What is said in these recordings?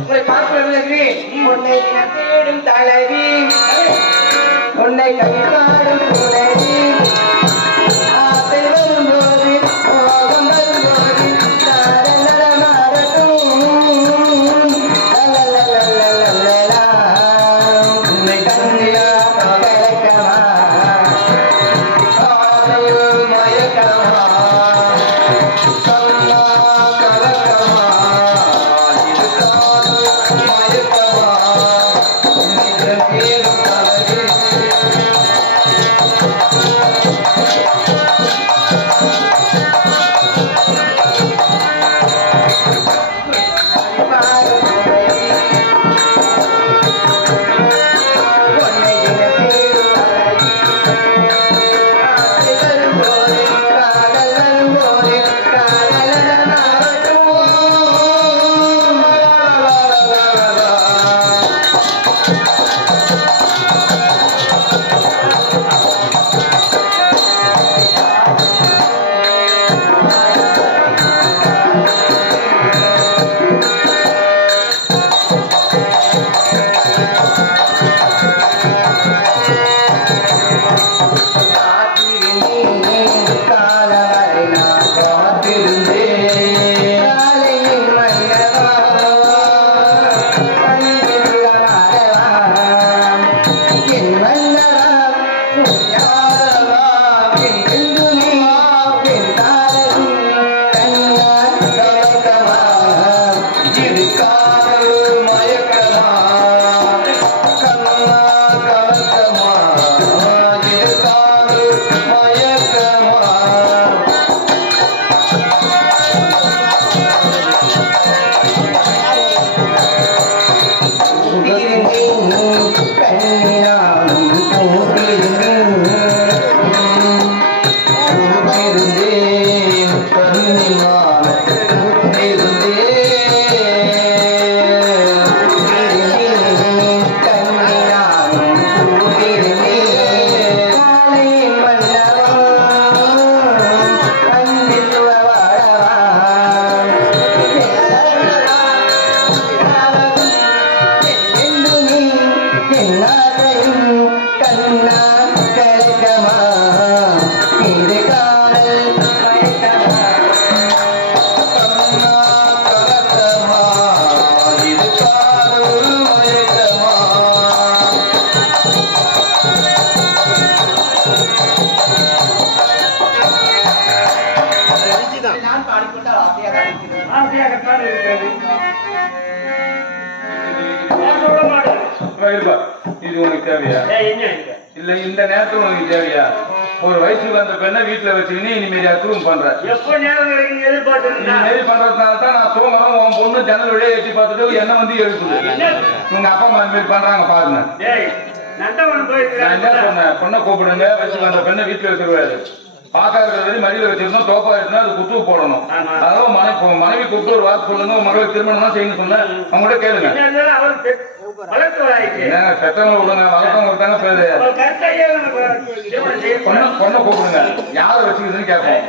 உங்களை பார்ப்பதற்கு உன்னை தேடும் தலைவி உன்னை கைப்பாடும் துணைவி ஆசை வரும்போது கோபம் வரும்போது உன்னை கண்ணியா கலக்கமா காதல் மயக்கமா கண்ணா கலக்கமா இது காதல் மயக்கமா உன்னை தேடும் தலைவி இது உனக்கு தேவையா இல்ல இந்த நேரத்துல உனக்கு தேவையா ஒரு வயசுக்கு வந்த பெண்ணை வீட்டுல வச்சுக்கின்னு இனிமேல் அக்ரூம் பண்ற எப்ப நேரம் எதிர்பார்த்து பண்றதுனால தான் நான் தூங்குறேன் உன் பொண்ணு ஜன்னல் வழியே எட்டி பார்த்துட்டு என்ன வந்து எழுப்புது உங்க அப்பா அம்மா இந்த மாதிரி பண்றாங்க பாருங்க நான் என்ன சொன்னேன் பொண்ணை கூப்பிடுங்க வயசுக்கு வந்த பெண்ணை வீட்டுல வச்சிருவாரு பாக்கா இருக்கிறது மடியில வச்சிருந்தோம் தோப்பா இருந்தா அது குத்து போடணும் அதனால மனைவி கூப்பிட்டு ஒரு வார்த்தை சொல்லுங்க உங்க மகளுக்கு திருமணம் தான் செய்யணும்னு சொன்னேன் அவங்க கூட கேளுங்க பெற்றவங்க விடுங்க வளர்த்தவங்க தாங்க பேரு பொண்ணை கூப்பிடுங்க யாரை வச்சுக்குதுன்னு கேட்போம்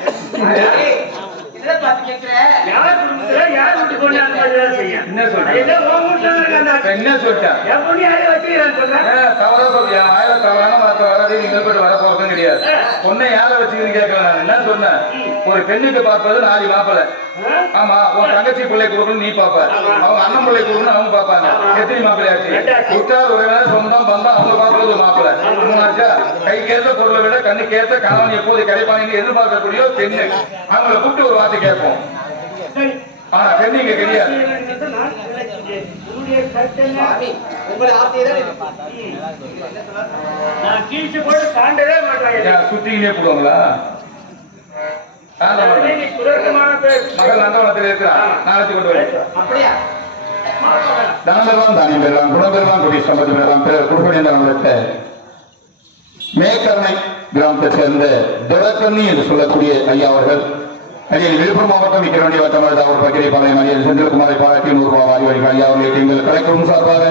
என்ன சொல்லிட்டேன் தவறா சொல்லியா ஆயிரம் தவறான வார்த்தை வராது நீங்க வர போறதும் கிடையாது பொண்ணை யாரை வச்சுக்குதுன்னு கேட்கல நான் என்ன சொன்னேன் ஒரு பெண்ணுக்கு பார்ப்பது 4 மாப்பிள்ளை ஆமா உன் தங்கச்சி பிள்ளை கொடுக்கணும் நீ பாப்ப அவங்க அண்ணன் பிள்ளை கொடுக்கணும் அவங்க பாப்பாங்க எத்தனை மாப்பிள்ளையாச்சு உற்றார் உறவினர் சொந்தம் பந்தம் அவங்க பார்ப்பது ஒரு மாப்பிள்ளை மூணாச்சா கை கேட்ட பொருளை விட கண்ணு கேட்ட கணவன் எப்போது கிடைப்பாங்க எதிர்பார்க்கக்கூடிய பெண்ணு அவங்களை கூப்பிட்டு ஒரு வார்த்தை கேட்போம் ஆனா பெண்ணு இங்க கிடையாது சுத்திக்கிட்டே போடுவாங்களா மகள் நந்தவனத்தில் இருக்கிறா நாளைக்கு கொண்டு வரேன் தனபெறலாம் தானியம் பெறலாம் குணபெறலாம் குடி சம்பத்து பெறலாம் பிறர் குடும்ப மேக்கரணை கிராமத்தை சேர்ந்த துரக்கண்ணி என்று சொல்லக்கூடிய ஐயா அவர்கள் அரியல் விழுப்புரம் மாவட்டம் விக்கிரண்டி வட்டமர் அவர் பக்கிரை பாளையம் அரியல் செந்தில்குமாரை பாராட்டி 100 ரூபாய் வாரி ஐயா அவர்களுக்கு எங்கள் கலைக்குழும் சார்பாக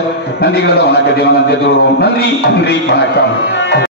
நன்றிகளோட வணக்கத்தை நன்றி நன்றி வணக்கம்.